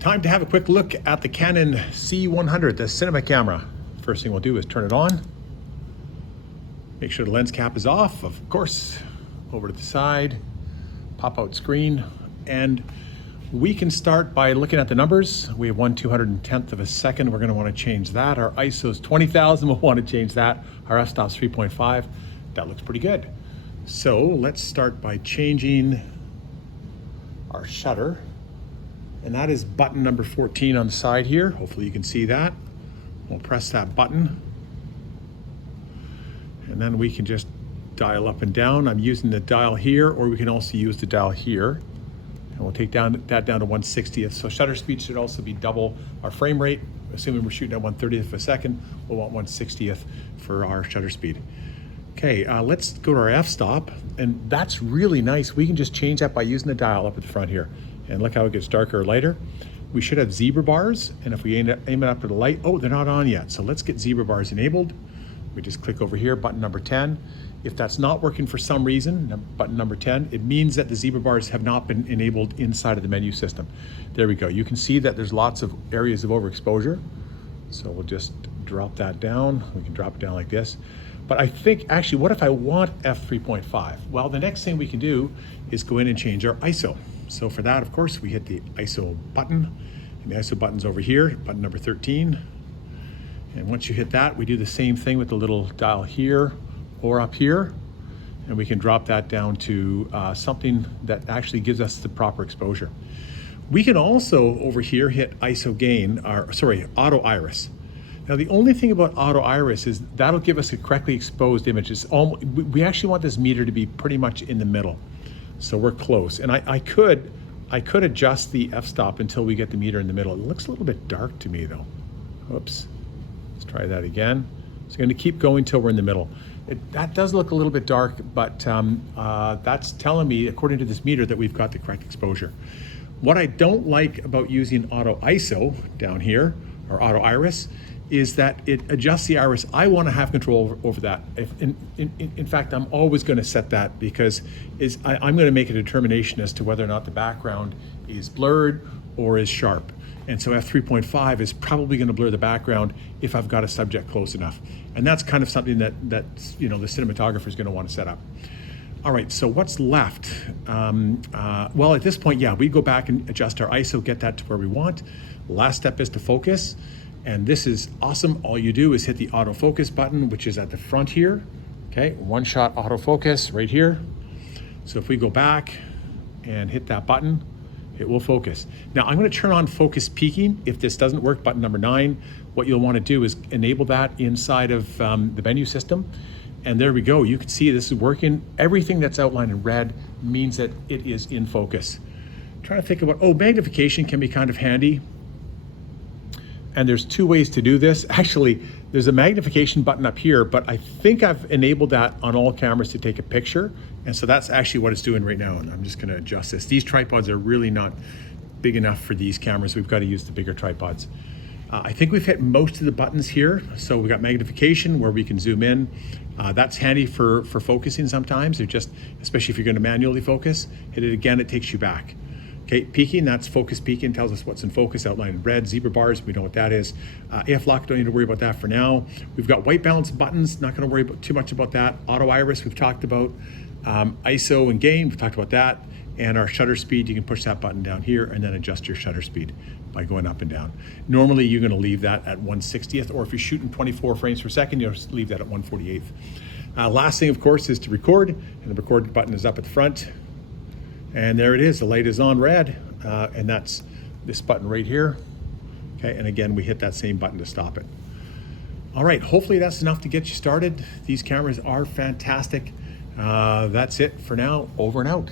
Time to have a quick look at the Canon C100, the cinema camera. First thing we'll do is turn it on. Make sure the lens cap is off, of course. Over to the side, pop out screen, and we can start by looking at the numbers. We have 1/210th of a second. We're going to want to change that. Our ISO is 20,000. We'll want to change that. Our f-stop's 3.5. That looks pretty good. So let's start by changing our shutter. And that is button number 14 on the side here. Hopefully you can see that. We'll press that button. And then we can just dial up and down. I'm using the dial here, or we can also use the dial here. And we'll take that down to 1/60th. So shutter speed should also be double our frame rate. Assuming we're shooting at 1/30th of a second, we'll want 1/60th for our shutter speed. Okay, let's go to our f-stop. And that's really nice. We can just change that by using the dial up at the front here. And look how it gets darker or lighter. We should have zebra bars, and if we aim it up at the light, oh, they're not on yet. So let's get zebra bars enabled. We just click over here, button number 10. If that's not working for some reason, button number 10, it means that the zebra bars have not been enabled inside of the menu system. There we go. You can see that there's lots of areas of overexposure. So we'll just drop that down. We can drop it down like this. But I think, actually, what if I want f3.5? Well, the next thing we can do is go in and change our ISO. So for that, of course, we hit the ISO button, and the ISO button's over here, button number 13. And once you hit that, we do the same thing with the little dial here or up here, and we can drop that down to something that actually gives us the proper exposure. We can also, over here, hit ISO gain, or sorry, auto iris. Now, the only thing about auto iris is that'll give us a correctly exposed image. We actually want this meter to be pretty much in the middle. So we're close. And I could adjust the f-stop until we get the meter in the middle. It looks a little bit dark to me though. Oops. Let's try that again. So I'm going to keep going till we're in the middle. That does look a little bit dark, but that's telling me, according to this meter, that we've got the correct exposure. What I don't like about using auto ISO down here, or auto iris, is that it adjusts the iris. I want to have control over that. In fact, I'm always going to set that because I'm going to make a determination as to whether or not the background is blurred or is sharp. And so f3.5 is probably going to blur the background if I've got a subject close enough. And that's kind of something that you know, the cinematographer is going to want to set up. All right, so what's left? Well, at this point, yeah, we go back and adjust our ISO, get that to where we want. Last step is to focus. And this is awesome. All you do is hit the autofocus button, which is at the front here. Okay, one shot autofocus right here. So if we go back and hit that button, it will focus. Now I'm going to turn on focus peaking. If this doesn't work, button number 9, what you'll want to do is enable that inside of the menu system. And there we go. You can see this is working. Everything that's outlined in red means that it is in focus. I'm trying to think about, magnification can be kind of handy. And there's 2 ways to do this. Actually, there's a magnification button up here, but I think I've enabled that on all cameras to take a picture. And so that's actually what it's doing right now. And I'm just gonna adjust this. These tripods are really not big enough for these cameras. We've got to use the bigger tripods. I think we've hit most of the buttons here. So we've got magnification where we can zoom in. That's handy for focusing sometimes. They're just, especially if you're gonna manually focus, hit it again, it takes you back. Okay, peaking, that's focus peaking, tells us what's in focus, outlined in red. Zebra bars, we know what that is. AF lock, don't need to worry about that for now. We've got white balance buttons, not gonna worry too much about that. Auto iris, we've talked about. ISO and gain, we've talked about that. And our shutter speed, you can push that button down here and then adjust your shutter speed by going up and down. Normally, you're gonna leave that at 1/60th, or if you're shooting 24 frames per second, you'll leave that at 1/48th. Last thing, of course, is to record, and the record button is up at the front. And there it is, the light is on red, and that's this button right here. Okay, and again, we hit that same button to stop it. All right, hopefully that's enough to get you started. These cameras are fantastic. That's it for now, over and out.